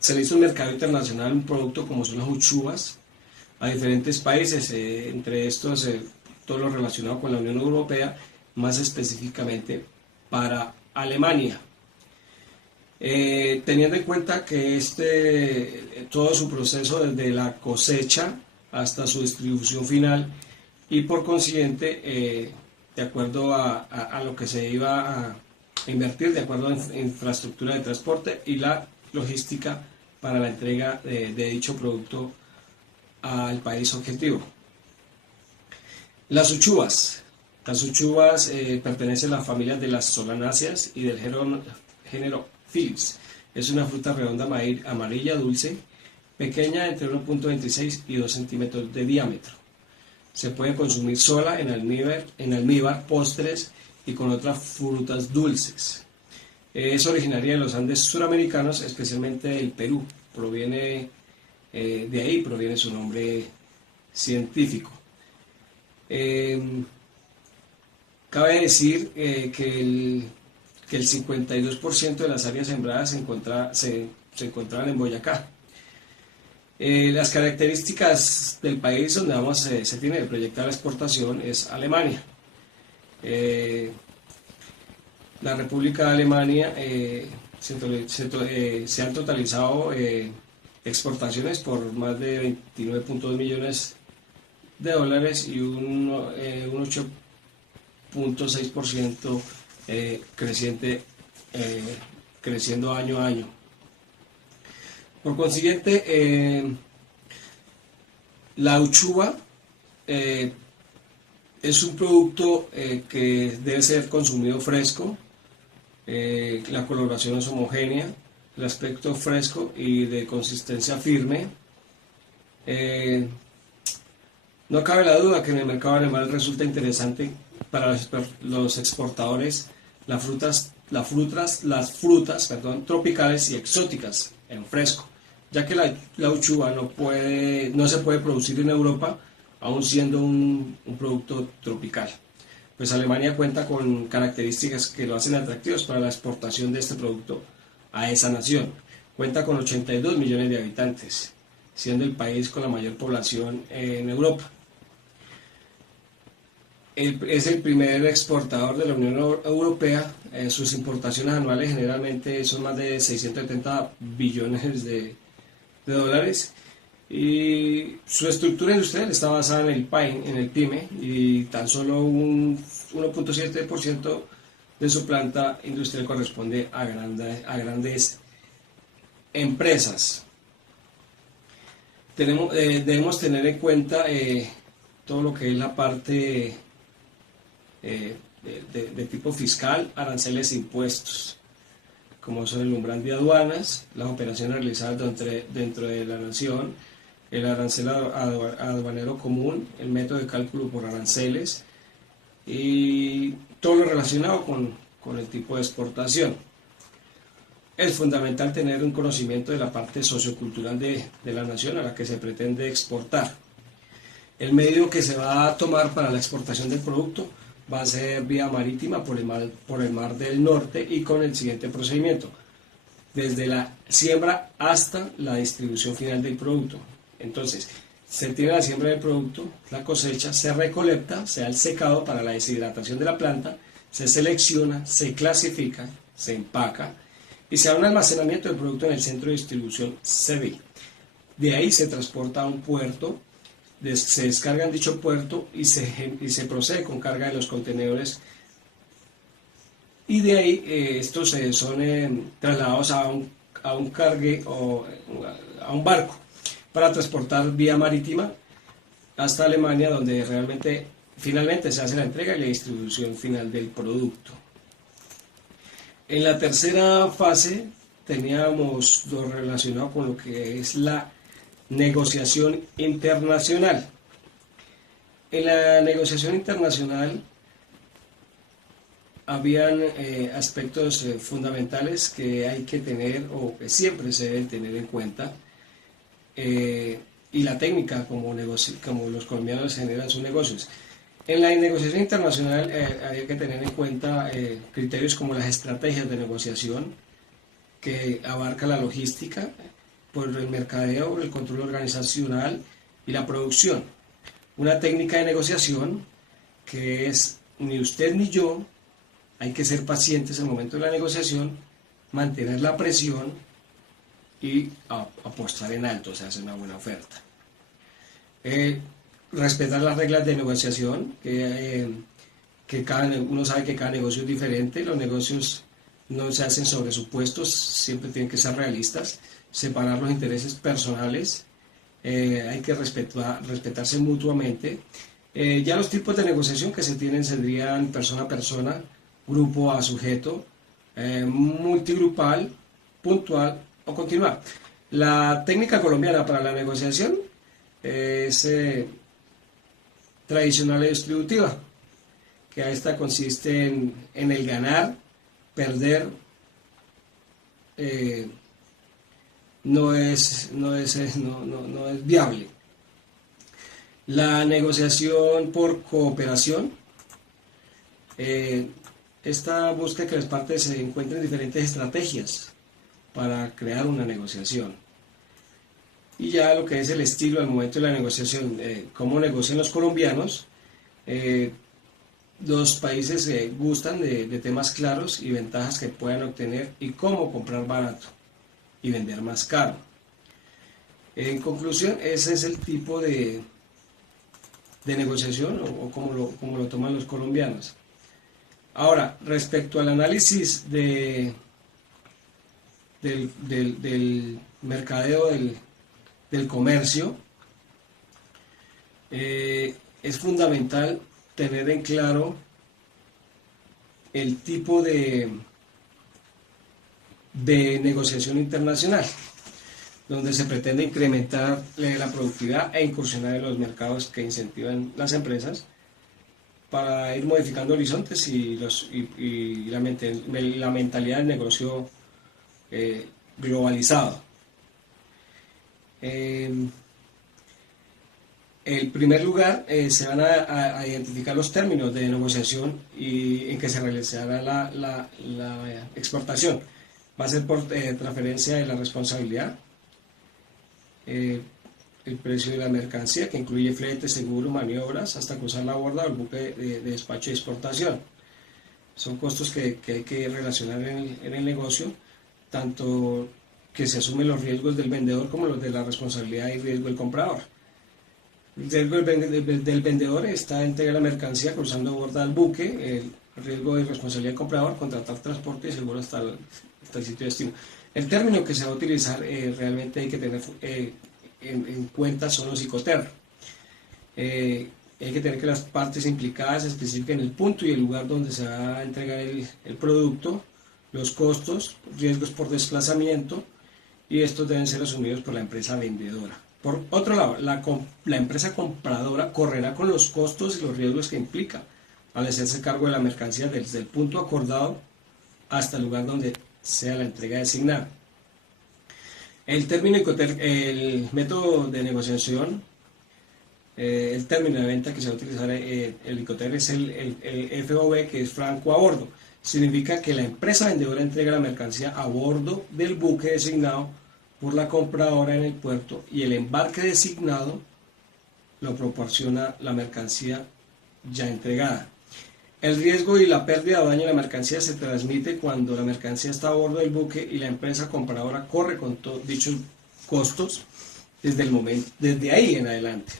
se le hizo un mercado internacional un producto como son las uchuvas a diferentes países, entre estos todo lo relacionado con la Unión Europea, más específicamente para Alemania. Teniendo en cuenta que todo su proceso desde la cosecha hasta su distribución final y por consiguiente de acuerdo a lo que se iba a invertir, de acuerdo a la infraestructura de transporte y la logística para la entrega de dicho producto al país objetivo. Las uchuvas. Las uchuvas pertenecen a la familia de las solanáceas y del género Phyllis. Es una fruta redonda amarilla dulce, pequeña entre 1.26 y 2 centímetros de diámetro. Se puede consumir sola en almíbar, postres y con otras frutas dulces. Es originaria de los Andes suramericanos, especialmente del Perú. De ahí proviene su nombre científico. Cabe decir que el 52% de las áreas sembradas se encontraban en Boyacá. Las características del país donde se tiene que proyectar la exportación es Alemania. La República de Alemania se han totalizado exportaciones por más de 29.2 millones de dólares y un 8.6% creciendo año a año. Por consiguiente, la uchuva es un producto que debe ser consumido fresco. La coloración es homogénea, el aspecto fresco y de consistencia firme. No cabe la duda que en el mercado alemán resulta interesante para los exportadores las frutas tropicales y exóticas en fresco, ya que la uchuva no se puede producir en Europa, aún siendo un producto tropical. Pues Alemania cuenta con características que lo hacen atractivos para la exportación de este producto a esa nación. Cuenta con 82 millones de habitantes, siendo el país con la mayor población en Europa. Es el primer exportador de la Unión Europea. Sus importaciones anuales generalmente son más de 670 billones de dólares. Y su estructura industrial está basada en el PYME, y tan solo un 1.7% de su planta industrial corresponde a grandes empresas. Debemos tener en cuenta todo lo que es la parte de tipo fiscal, aranceles e impuestos, como son el umbral de aduanas, las operaciones realizadas dentro de la nación, el arancel aduanero común, el método de cálculo por aranceles y todo lo relacionado con el tipo de exportación. Es fundamental tener un conocimiento de la parte sociocultural de la nación a la que se pretende exportar. El medio que se va a tomar para la exportación del producto va a ser vía marítima por el mar del Norte y con el siguiente procedimiento: desde la siembra hasta la distribución final del producto. Entonces, se tiene la siembra del producto, la cosecha, se recolecta, se da el secado para la deshidratación de la planta, se selecciona, se clasifica, se empaca y se da un almacenamiento del producto en el centro de distribución CD. De ahí se transporta a un puerto, se descarga en dicho puerto y se procede con carga de los contenedores, y de ahí estos son trasladados a un cargue o a un barco para transportar vía marítima hasta Alemania, donde finalmente se hace la entrega y la distribución final del producto. En la tercera fase teníamos lo relacionado con lo que es la negociación internacional. En la negociación internacional habían aspectos fundamentales que hay que tener o que siempre se deben tener en cuenta, y la técnica como los colombianos generan sus negocios. En la negociación internacional había que tener en cuenta criterios como las estrategias de negociación, que abarca la logística, por el mercadeo, el control organizacional y la producción. Una técnica de negociación que es ni usted ni yo, hay que ser pacientes en el momento de la negociación, mantener la presión y apostar en alto, o sea, hacer una buena oferta. Respetar las reglas de negociación, que uno sabe que cada negocio es diferente, los negocios no se hacen sobre supuestos, siempre tienen que ser realistas, separar los intereses personales, hay que respetarse mutuamente. Ya los tipos de negociación que se tienen serían persona a persona, grupo a sujeto, multigrupal, puntual o continuar. La técnica colombiana para la negociación es tradicional y distributiva, que a esta consiste en el ganar, perder, no es viable. La negociación por cooperación, esta busca que las partes se encuentren diferentes estrategias para crear una negociación. Y ya lo que es el estilo al momento de la negociación, cómo negocian los colombianos. Los países gustan de temas claros y ventajas que puedan obtener y cómo comprar barato y vender más caro. En conclusión, ese es el tipo de negociación o como lo toman los colombianos. Ahora, respecto al análisis del mercadeo del comercio, es fundamental tener en claro el tipo de negociación internacional, donde se pretende incrementar la productividad e incursionar en los mercados que incentivan las empresas para ir modificando horizontes y la mentalidad del negocio globalizado. En primer lugar, se van a identificar los términos de negociación y en que se realizará la exportación. Va a ser por transferencia de la responsabilidad, el precio de la mercancía, que incluye flete, seguro, maniobras, hasta cruzar la borda o el buque de despacho y exportación. Son costos que hay que relacionar en el negocio, tanto que se asumen los riesgos del vendedor como los de la responsabilidad y riesgo del comprador. El riesgo del vendedor está en entregar la mercancía cruzando borda al buque, el riesgo de responsabilidad del comprador, contratar transporte y seguro hasta el sitio de destino. El término que se va a utilizar realmente hay que tener en cuenta son los Icoterms. Hay que tener que las partes implicadas especifiquen el punto y el lugar donde se va a entregar el producto, los costos, riesgos por desplazamiento, y estos deben ser asumidos por la empresa vendedora. Por otro lado, la empresa compradora correrá con los costos y los riesgos que implica al hacerse cargo de la mercancía desde el punto acordado hasta el lugar donde sea la entrega designada. El método de negociación, el término de venta que se va a utilizar el Icoterm es el FOB, que es franco a bordo. Significa que la empresa vendedora entrega la mercancía a bordo del buque designado por la compradora en el puerto y el embarque designado lo proporciona la mercancía ya entregada. El riesgo y la pérdida o daño de la mercancía se transmite cuando la mercancía está a bordo del buque y la empresa compradora corre con dichos costos desde ahí en adelante.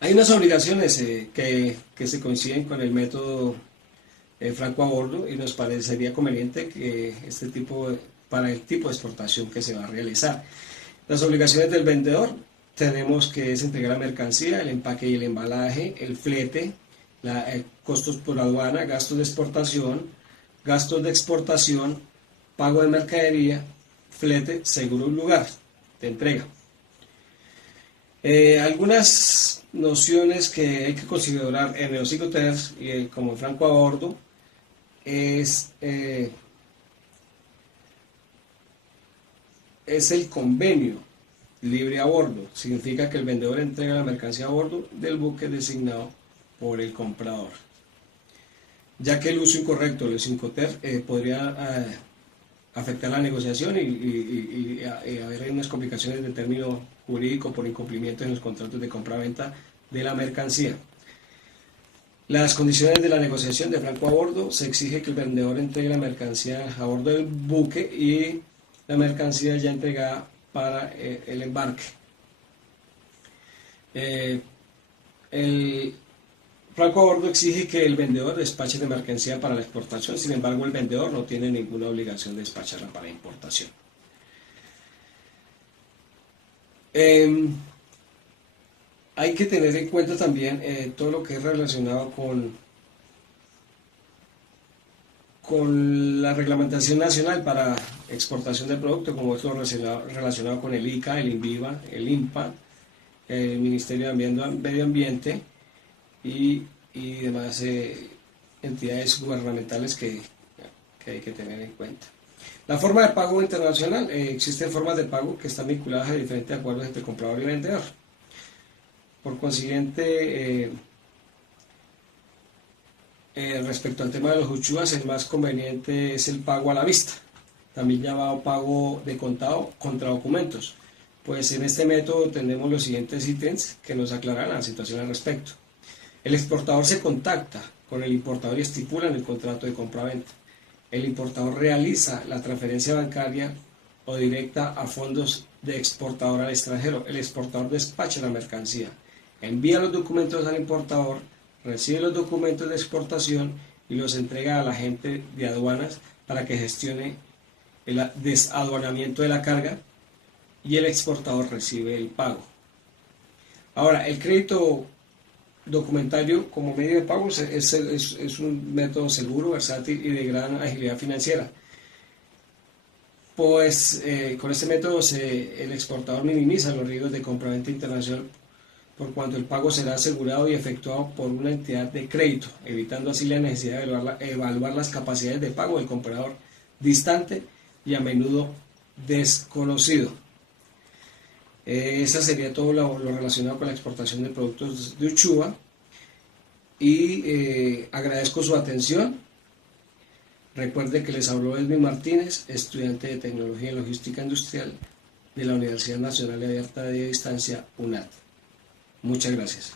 Hay unas obligaciones que se coinciden con el método franco a bordo y nos parecería conveniente que para el tipo de exportación que se va a realizar. Las obligaciones del vendedor, tenemos que entregar la mercancía, el empaque y el embalaje, el flete, costos por aduana, gastos de exportación, gastos de exportación, pago de mercadería, flete, seguro un lugar de entrega. Algunas nociones que hay que considerar en los Icoterms como el franco a bordo es el convenio libre a bordo. Significa que el vendedor entrega la mercancía a bordo del buque designado por el comprador, ya que el uso incorrecto de los Icoterms podría afectar la negociación y haber unas complicaciones de término jurídico por incumplimiento en los contratos de compra-venta de la mercancía. Las condiciones de la negociación de franco a bordo: se exige que el vendedor entregue la mercancía a bordo del buque y la mercancía ya entregada para el embarque. El franco a bordo exige que el vendedor despache la mercancía para la exportación, sin embargo el vendedor no tiene ninguna obligación de despacharla para importación. Hay que tener en cuenta también todo lo que es relacionado con la reglamentación nacional para exportación de productos, como es lo relacionado con el ICA, el INVIVA, el INPA, el Ministerio de Medio Ambiente y demás entidades gubernamentales que hay que tener en cuenta. La forma de pago internacional: existen formas de pago que están vinculadas a diferentes acuerdos entre comprador y vendedor. Por consiguiente, respecto al tema de los uchuvas, el más conveniente es el pago a la vista, también llamado pago de contado contra documentos. Pues en este método tenemos los siguientes ítems que nos aclaran la situación al respecto. El exportador se contacta con el importador y estipula en el contrato de compra-venta. El importador realiza la transferencia bancaria o directa a fondos de exportador al extranjero. El exportador despacha la mercancía, envía los documentos al importador, recibe los documentos de exportación y los entrega al agente de aduanas para que gestione el desaduanamiento de la carga, y el exportador recibe el pago. Ahora, el crédito documentario como medio de pago es un método seguro, versátil y de gran agilidad financiera. Pues con este método el exportador minimiza los riesgos de compraventa internacional, por cuanto el pago será asegurado y efectuado por una entidad de crédito, evitando así la necesidad de evaluar las capacidades de pago del comprador distante y a menudo desconocido. Esa sería todo lo relacionado con la exportación de productos de Uchuva, y agradezco su atención. Recuerde que les habló Edwin Martínez, estudiante de Tecnología en Logística Industrial de la Universidad Nacional Abierta de Distancia, UNAD. Muchas gracias.